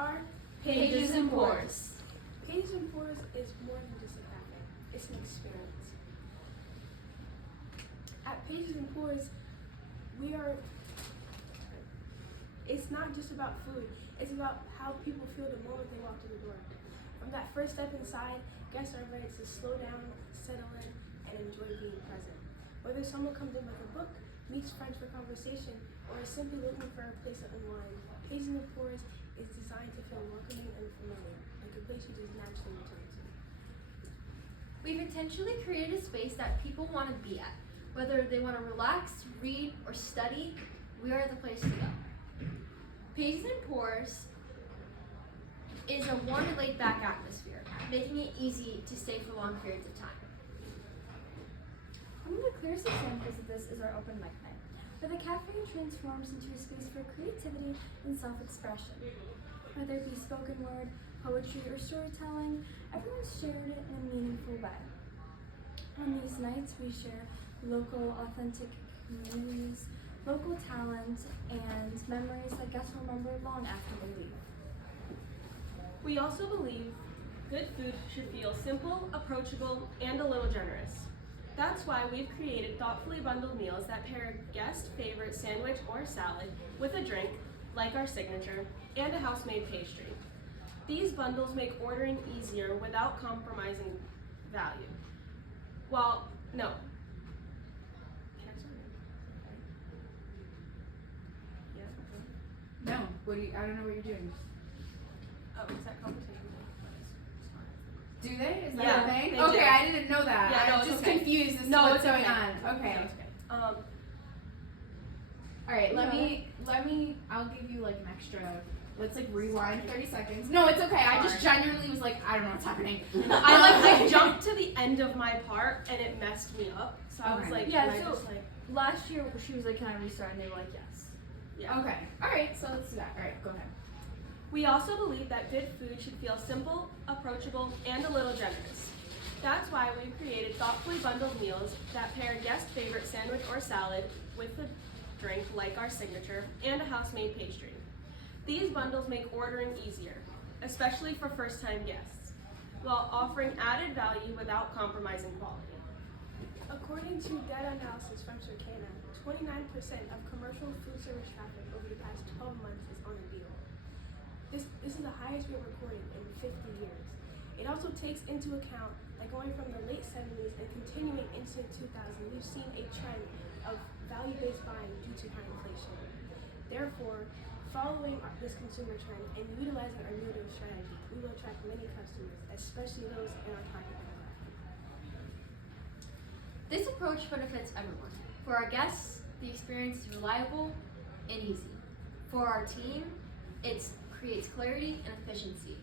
are Pages and Pours. Pages and Pours is more than just a cafe. It's an experience. At Pages and Pours, it's not just about food. It's about how people feel the moment they walk through the door. From that first step inside, guests are ready to slow down, settle in, and enjoy being present. Whether someone comes in with a book, meets friends for conversation, or is simply looking for a place to unwind, Pages and Pours is designed to feel welcoming and familiar, like a place you just naturally return to. We've intentionally created a space that people want to be at. Whether they want to relax, read, or study, we are the place to go. Pages and Pours is a warm and laid-back atmosphere, making it easy to stay for long periods of time. One of the clearest examples of this is our open mic night, where the cafe transforms into a space for creativity and self-expression. Whether it be spoken word, poetry, or storytelling, everyone's shared it in a meaningful way. On these nights, we share local, authentic communities, local talent, and memories that guests will remember long after they leave. We also believe good food should feel simple, approachable, and a little generous. That's why we've created thoughtfully bundled meals that pair a guest favorite sandwich or salad with a drink, like our signature, and a house-made pastry. These bundles make ordering easier without compromising value. Can I start? Yeah. No, I don't know what you're doing. Oh, is that competition? Do they? Is that Yeah, a thing? they Okay, do. I didn't know that. Yeah, no, I'm it's just okay. confused as to No, what's it's going okay. on. Okay. No, it's okay. All right, let me, I'll give you like an extra, let's like rewind 30 seconds. No, it's okay. I just genuinely was like, I don't know what's happening. I jumped to the end of my part and it messed me up. So I was Okay. like, Yeah, and I so- just like, Last year, she was like, "Can I restart?" And they were like, "Yes." yeah. Okay. All right, so let's do that. All right, go ahead. We also believe that good food should feel simple, approachable, and a little generous. That's why we've created thoughtfully bundled meals that pair a guest favorite sandwich or salad with a drink like our signature and a house-made pastry. These bundles make ordering easier, especially for first-time guests, while offering added value without compromising quality. According to data analysis from Circana, 29% of commercial food service traffic over the past 12 months is on a deal. This is the highest we have recorded in 50 years. It also takes into account that going from the late 70s and continuing into 2000, we've seen a trend of value-based buying due to high inflation. Therefore, following this consumer trend and utilizing our new strategy, we will attract many customers, especially those in our target demographic. This approach benefits everyone. For our guests, the experience is reliable and easy. For our team, it creates clarity and efficiency.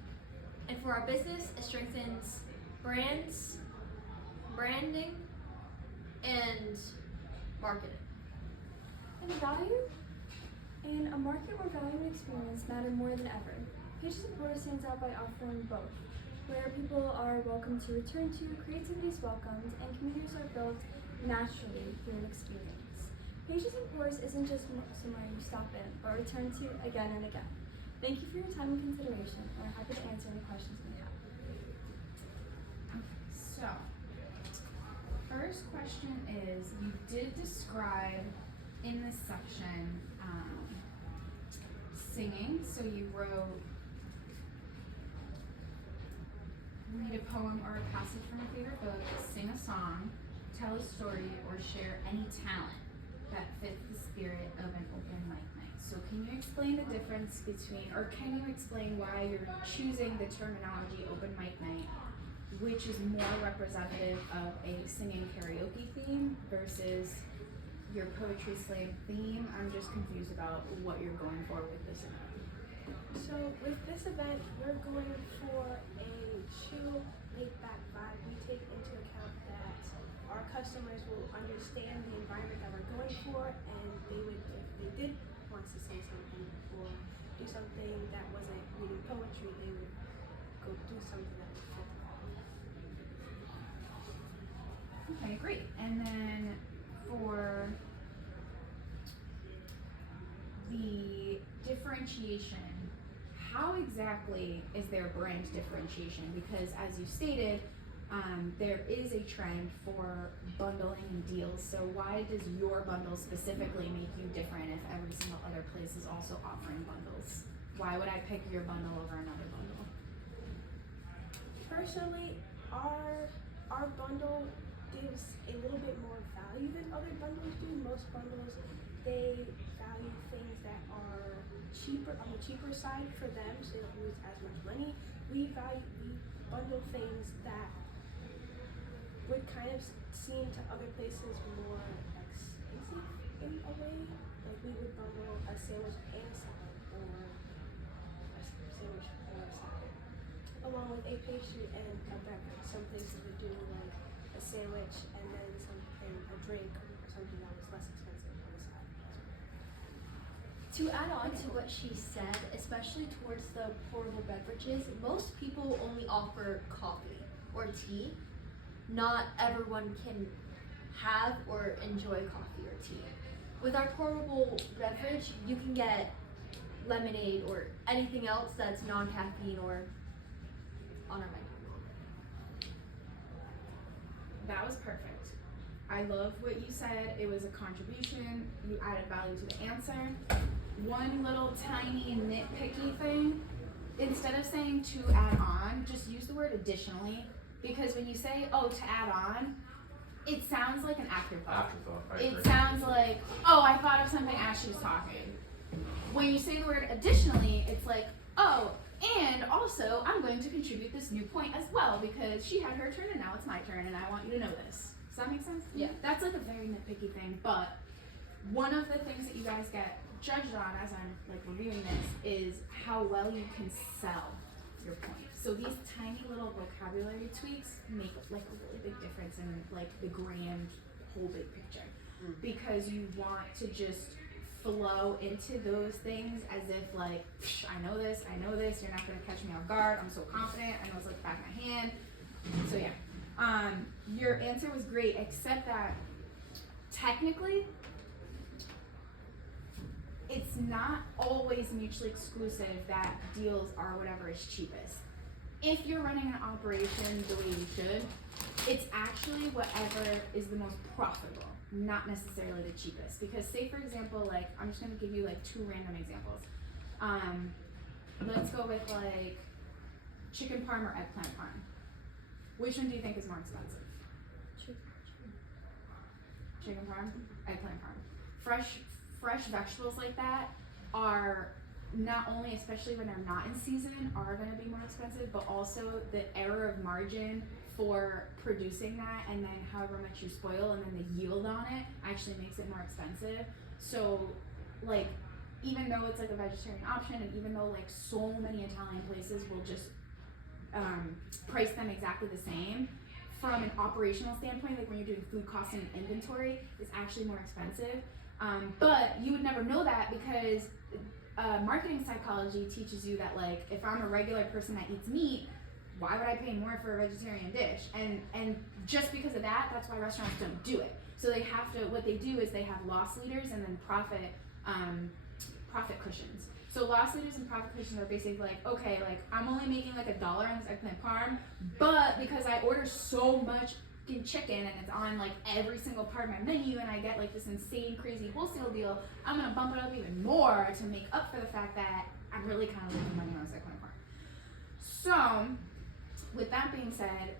And for our business, it strengthens branding, and marketing. And value in a market where value and experience matter more than ever, Pages and Pours stands out by offering both, where people are welcome to return to, creativity is welcomed, and communities are built naturally through an experience. Pages and Pours isn't just somewhere you stop in, but return to again and again. Thank you for your time and consideration, and we're happy to answer any questions you may have. So, first question is, you did describe in this section singing, so you wrote, read a poem or a passage from a favorite book, sing a song, tell a story, or share any talent that fits the spirit of an open mic night. So can you explain the difference between, or can you explain why you're choosing the terminology open mic night, which is more representative of a singing karaoke theme versus your poetry slam theme? I'm just confused about what you're going for with this event. So with this event, we're going for a chill, laid-back vibe. We take into account that our customers will understand the environment that we're going for, and they would, if they did want to say something or do something that wasn't reading poetry, they would go do something that would fit the vibe. Okay, great. And then for the differentiation, how exactly is there brand differentiation? Because as you stated, there is a trend for bundling and deals. So why does your bundle specifically make you different if every single other place is also offering bundles? Why would I pick your bundle over another bundle? Personally, our bundle gives a little bit more value than other bundles do. Most bundles, they value things that are cheaper, on the cheaper side for them, so they don't lose as much money. We bundle things that would kind of seem to other places more expensive in a way. Like we would bundle a sandwich and a salad, or a sandwich and a salad, along with a pastry and a beverage. Some places would do like a sandwich and then a drink or something that was less expensive on the side. To add on to what she said, especially towards the portable beverages, most people only offer coffee or tea. Not everyone can have or enjoy coffee or tea. With our portable beverage, you can get lemonade or anything else that's non-caffeine or on our menu. That was perfect. I love what you said. It was a contribution. You added value to the answer. One little tiny nitpicky thing. Instead of saying to add on, just use the word additionally. Because when you say, oh, to add on, it sounds like an afterthought. I agree. It sounds like, oh, I thought of something as she was talking. When you say the word additionally, it's like, oh, and also I'm going to contribute this new point as well because she had her turn and now it's my turn and I want you to know this. Does that make sense? Yeah. That's like a very nitpicky thing, but one of the things that you guys get judged on as I'm like reviewing this is how well you can sell your point. So these tiny little vocabulary tweaks make like a really big difference in like the grand whole big picture. Because you want to just flow into those things as if like, I know this, you're not gonna catch me off guard, I'm so confident, I know it's like the back of my hand. So yeah, your answer was great, except that technically, it's not always mutually exclusive that deals are whatever is cheapest. If you're running an operation the way you should, it's actually whatever is the most profitable, not necessarily the cheapest. Because say for example, like, I'm just gonna give you like two random examples. Let's go with like chicken parm or eggplant parm. Which one do you think is more expensive? Chicken parm, eggplant parm. Fresh vegetables like that are not only, especially when they're not in season, are going to be more expensive, but also the error of margin for producing that and then however much you spoil and then the yield on it actually makes it more expensive. So like, even though it's like a vegetarian option and even though like so many Italian places will just price them exactly the same, from an operational standpoint, like when you're doing food costing and inventory, it's actually more expensive. But you would never know that because marketing psychology teaches you that like if I'm a regular person that eats meat, why would I pay more for a vegetarian dish? And just because of that, that's why restaurants don't do it. So they have to, what they do is they have loss leaders and then profit cushions. So loss leaders and profit cushions are basically like, okay, like I'm only making like $1 on this eggplant parm, but because I order so much chicken and it's on like every single part of my menu and I get like this insane crazy wholesale deal, I'm gonna bump it up even more to make up for the fact that I'm really kind of losing money on this eggplant parm. So with that being said,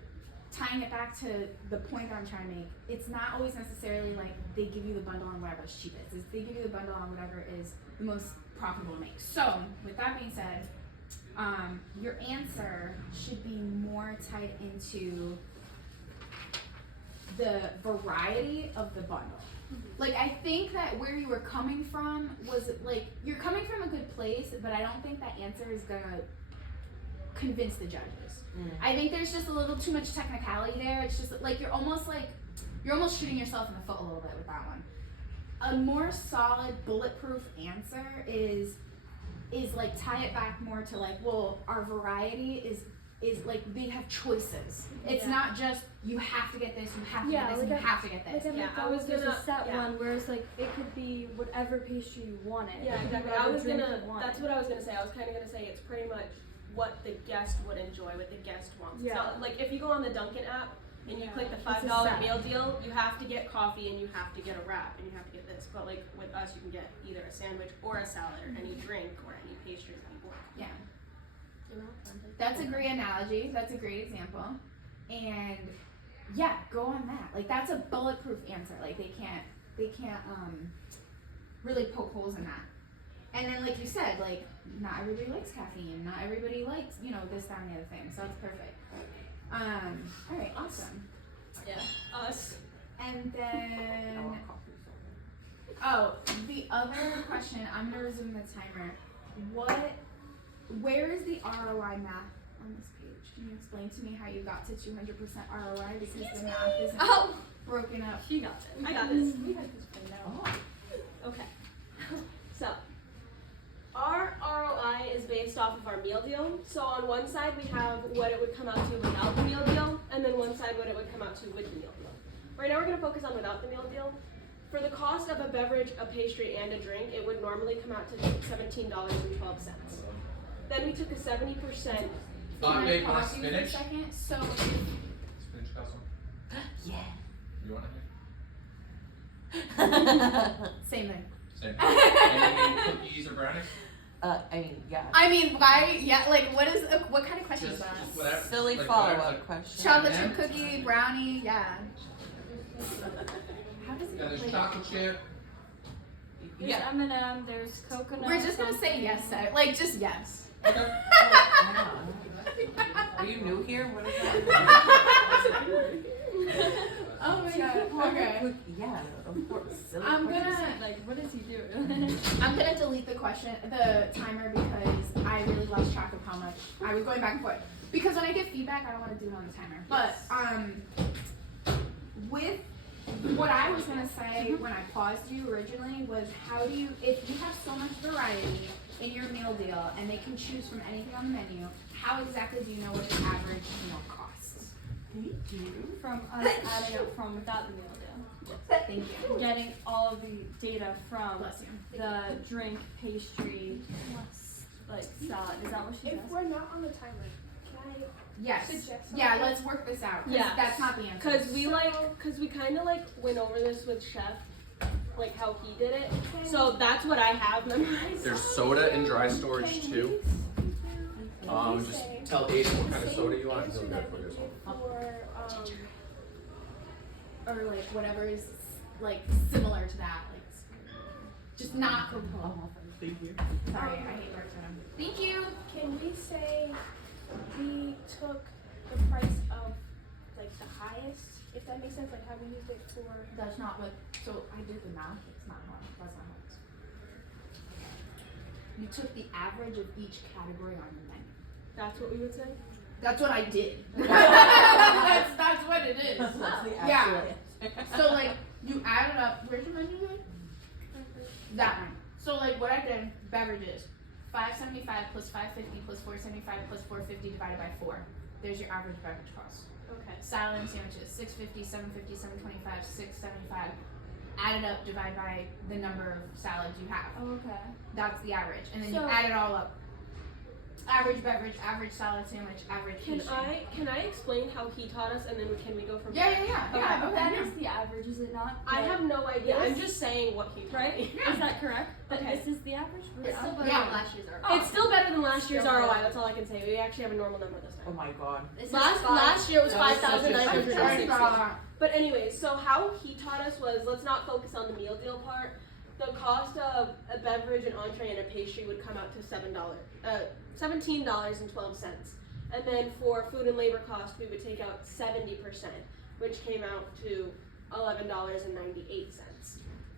tying it back to the point that I'm trying to make, it's not always necessarily like they give you the bundle on whatever is cheapest. It's they give you the bundle on whatever is the most profitable to make. So with that being said, your answer should be more tied into the variety of the bundle. Like I think that where you were coming from was like, you're coming from a good place, but I don't think that answer is gonna convince the judges. I think there's just a little too much technicality there. It's just like you're almost shooting yourself in the foot a little bit with that one. A more solid bulletproof answer is like tie it back more to like, well, our variety is is like they have choices. It's Yeah. not just you have to get this, you have to Yeah, get this, like and you I- have to get this. Like at Yeah, I McDonald's, was there's a gonna- set yeah. one where it's like it could be whatever pastry you wanted. Yeah, It could be exactly. I whatever was drink gonna. you wanted. That's what I was gonna say. I was kind of gonna say it's pretty much what the guest would enjoy, what the guest wants. Yeah. So, like if you go on the Dunkin' app and you Yeah. click the It's a $5 set. meal deal, you have to get coffee and you have to get a wrap and you have to get this. But like with us, you can get either a sandwich or a salad or any drink or any pastry that you want. Yeah. You know. That's a great analogy. That's a great example. And yeah, go on that. Like that's a bulletproof answer. Like they can't really poke holes in that. And then like you said, like not everybody likes caffeine. Not everybody likes, you know, this, that, and the other thing. So that's perfect. All right, awesome. Yeah. Us. And then oh, the other question, I'm gonna resume the timer. Where is the ROI math on this page? Can you explain to me how you got to 200% ROI because the math isn't Oh, broken up? She got it. I got this. We got this thing now. Okay. So, our ROI is based off of our meal deal. So on one side we have what it would come out to without the meal deal, and then one side what it would come out to with the meal deal. Right now we're going to focus on without the meal deal. For the cost of a beverage, a pastry, and a drink, it would normally come out to $17.12. Then we took a 70%. Can I Wait, pause you for a spinach? second? So Spinach castle? Yeah. You want same thing. it? Same. Any cookies or brownies? I mean, yeah. I mean, why? Yeah, like what kind of question is Just that? whatever. Silly like, follow-up whatever, like, question. Chocolate Yeah. chip cookie, brownie, yeah. How does it Yeah, there's like, chocolate chip. There's Yeah. M&M, there's coconut. we're just gonna say something. yes, Sarah. Like just yes. Okay. Wow. Are you new here? What is that? Oh my god. Okay. Yeah, of course. Silly I'm question. gonna Like, what does he do? I'm gonna delete the timer because I really lost track of how much I was going back and forth. Because when I get feedback, I don't want to do it on the timer. But with what I was gonna say when I paused you originally was how do you, if you have so much variety in your meal deal and they can choose from anything on the menu, how exactly do you know what the average meal costs? From us adding up from without the meal deal. Thank you. Getting all of the data from Bless you. the drink, pastry, like salad. Is that what she's If asking? we're not on the timer, can Yes. Suggest Yeah, something? let's work this out. 'Cause Yes. that's not the answer. Cause we kind of like went over this with Chef, like how he did it. So that's what I have memorized. There's soda in dry storage too. Just tell Aiden what kind of soda you want and he'll get it for yourself. Or like whatever is like similar to that, like just not Coca-Cola. Thank you. Sorry, I hate Bartona. Thank you. Can we say we took the price of like the highest, if that makes sense, like how we used it for? That's not what. So I did the math. It's not how. That's not how. It is. You took the average of each category on the menu. That's what we would say. That's what I did. that's what it is. That's the Yeah. actual So like you add it up. Where's your menu again? That one. So like what I did, beverages, $5.75 plus $5.50 plus $4.75 plus $4.50 divided by 4. There's your average beverage cost. Okay. Salad and sandwiches, $6.50, $7.50, $7.25, $6.75. Add it up, divide by the number of salads you have. Oh, okay. That's the average, and then you So- add it all up. Average beverage, average salad sandwich, average Can pastry. I explain how he taught us and then can we go from Yeah, there? yeah, yeah. Okay. Yeah, But okay, that yeah. is the average, is it not? I have no idea. Yes. I'm just saying what he taught Right? me. Is that correct? That Okay. this is the average? it's still better Yeah. than last year's ROI. It's still better than last year's Still ROI. better. That's all I can say. We actually have a normal number this Oh time. my god. This is Last year was That was such a I'm sorry 5,960. about that. But anyways, so how he taught us was let's not focus on the meal deal part. The cost of a beverage, an entree, and a pastry would come out to $17.12. And then for food and labor cost, we would take out 70%, which came out to $11.98.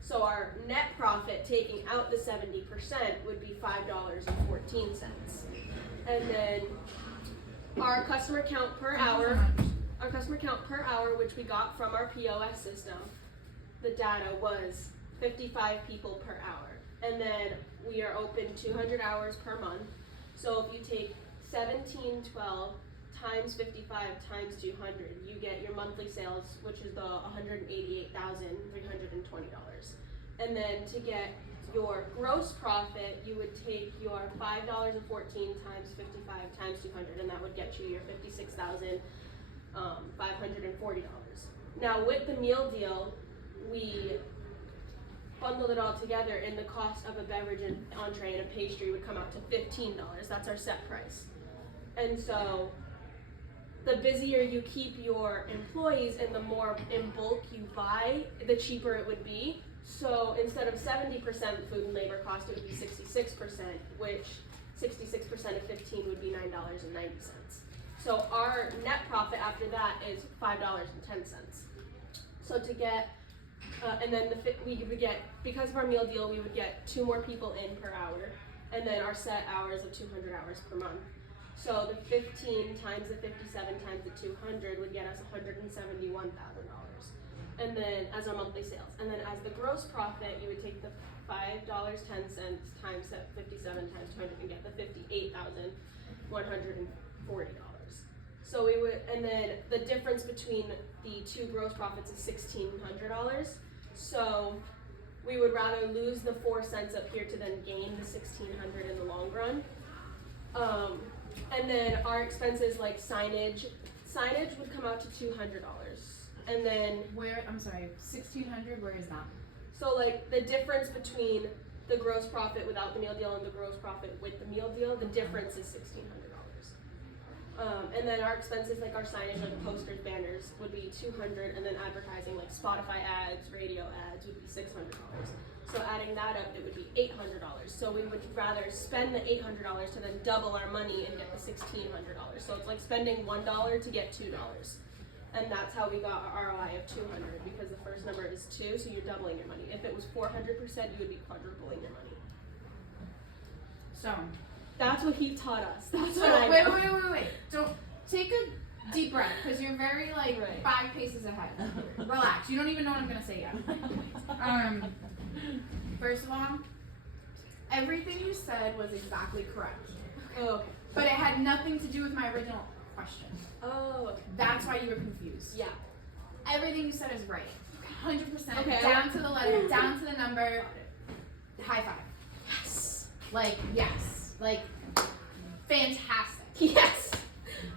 So our net profit, taking out the 70%, would be $5.14. And then our customer count per hour. Our customer count per hour, which we got from our POS system, the data was 55 people per hour. And then we are open 200 hours per month. So if you take 1712 times 55 times 200, you get your monthly sales, which is the $188,320. And then to get your gross profit, you would take your $5.14 times 55 times 200, and that would get you your $56,540. Now with the meal deal, we bundled it all together, and the cost of a beverage and entree and a pastry would come out to $15. That's our set price. And so the busier you keep your employees and the more in bulk you buy, the cheaper it would be. So instead of 70% food and labor cost, it would be 66%, which 66% of 15 would be $9.90. So our net profit after that is $5.10. So to get, and then we would get, because of our meal deal, we would get 2 more people in per hour, and then our set hours of 200 hours per month. So the 15 times the 57 times the 200 would get us $171,000. And then as our monthly sales. And then as the gross profit, you would take the $5.10 times that 57 times 200 and get the $58,140. So we would, and then the difference between the 2 gross profits is $1,600. So we would rather lose the 4 cents up here to then gain the $1,600 in the long run. And then our expenses like signage would come out to $200. And then Where, I'm sorry, 1,600, where is that? so like the difference between the gross profit without the meal deal and the gross profit with the meal deal, the difference is $1,600. And then our expenses like our signage, like posters, banners, would be $200, and then advertising like Spotify ads, radio ads would be $600. So adding that up, it would be $800. So we would rather spend the $800 to then double our money and get the $1,600. So it's like spending $1 to get $2. And that's how we got our ROI of 200, because the first number is 2, so you're doubling your money. If it was 400%, you would be quadrupling your money. So, That's what he taught us. That's so what I wait, know. wait. Don't take a deep breath, because you're very like Right. 5 paces ahead. Relax. You don't even know what I'm gonna say yet. First of all, everything you said was exactly correct, Oh, okay. but it had nothing to do with my original question. Oh, okay. That's why you were confused. Yeah. Everything you said is right. 100%. Okay. Down to the letter, down to the number. High five. Yes. Like, yes. Like, fantastic. Yes.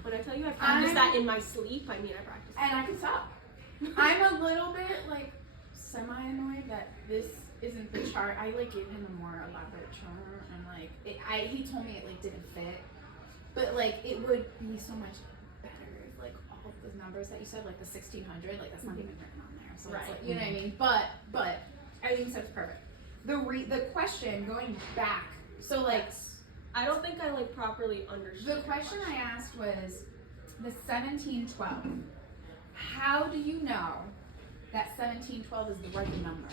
When I tell you I practice that in my sleep, I mean I practice. And I can stop. I'm a little bit, like, semi-annoyed that this isn't the chart. I, like, gave him a more elaborate chart, and, like, he told me it, like, didn't fit. But, like, it would be so much better if, like, all of the numbers that you said, like the 1,600, like, that's not even written on there. So Right. it's like, you know what I mean? But everything you said is perfect. The question, going back, so, like, I don't think I like properly understood. the question I asked was the 1712. How do you know that 1712 is the right number?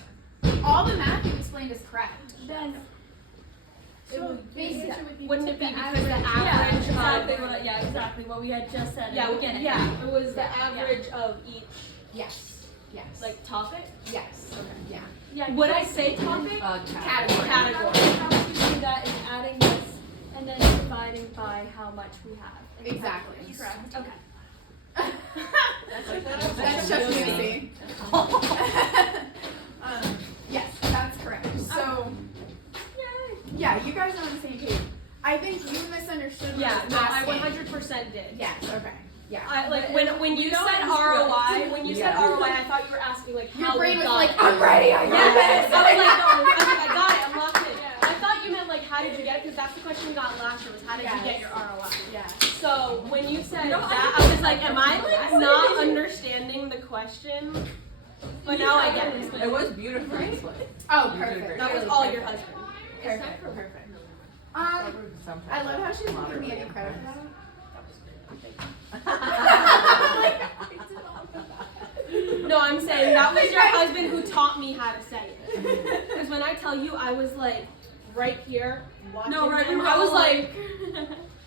All the math you explained is correct. Then It would basically Wouldn't it be the because the average- average exactly what we had just said. yeah, at the beginning. yeah, it was the average of each Yes. like topic. Yes. Okay. Yeah. Yeah. Would I say topic? Category. Category. How we do that is adding this and then dividing by how much we have. Exactly. Correct. Okay. That's just me. Yes, that's correct. So, yeah, you guys are on the same page. I think you misunderstood what Yeah, I was no, I asking. 100% did. Yes. Okay. Yeah. I, like when you said ROI, when you said ROI, I thought you were asking like Your how brain we was got like, it. I'm ready. I got Yes, this. I was like, no, I got it. I'm locked in. I thought you meant like how did you get it? Because that's the question we got last year was how did you get your ROI? Yeah. So when you said that, I was like, am I like not understanding the question? But now I get it. It was beautifully explained. Oh, You did perfect. great. That was all your husband. Perfect. Perfect. I love how she doesn't give me any credit for that. No, I'm saying that was your husband who taught me how to say it. Because when I tell you, I was like right here. No, right. I was like,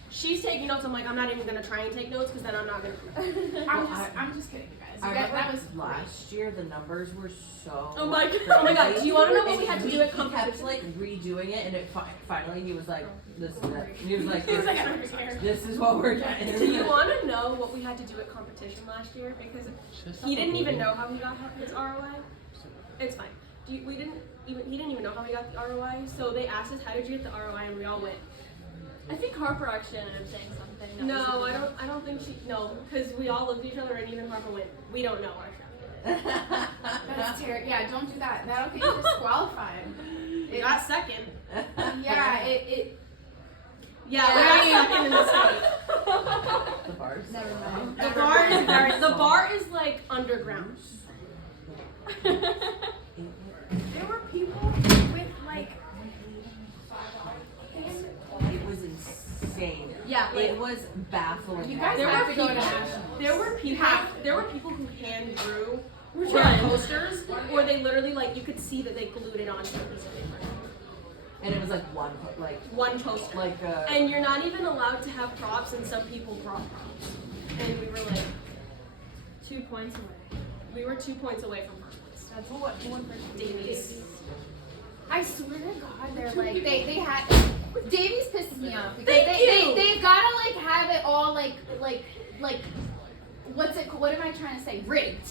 she's taking taking notes. I'm like, I'm not even gonna try and take notes because then I'm not gonna remember. I'm just kidding, you guys. I That remember was last year the numbers were so. Oh my god! Do you want to know what And we had to do he at kept competition? like redoing it, and it finally he was like, "This is it." He was like, He was like, I don't care. "This is what we're getting." Do you want to know what we had to do at competition last year? Because he didn't even know how he got his ROI. It's fine. He didn't even know how he got the ROI. So they asked us, "How did you get the ROI?" And we all went. I think Harper actually ended up saying something. that was No, a I big don't. I don't think she. No, because we all looked at each other, and even Harper went, "We don't know our chef." That's terrible. Yeah, don't do that. That'll get you disqualified. We got second. Yeah, it Yeah, we got second in the state. The bars. Never mind. The bar is very. The bar is like underground. There were people with like It was insane. Yeah, like- it was baffling. You guys There have were to go to people. nationals. There were people who hand drew Right. posters, or they literally like you could see that they glued it onto a piece of paper. And it was like one One poster. like And you're not even allowed to have props, and some people brought props. And we were like 2 points away. We were 2 points away from first place. That's one person. Davies. I swear to God, they're like they had Davies pisses me off because Thank you. they've gotta like have it all like what's it? What am I trying to say? Rigged.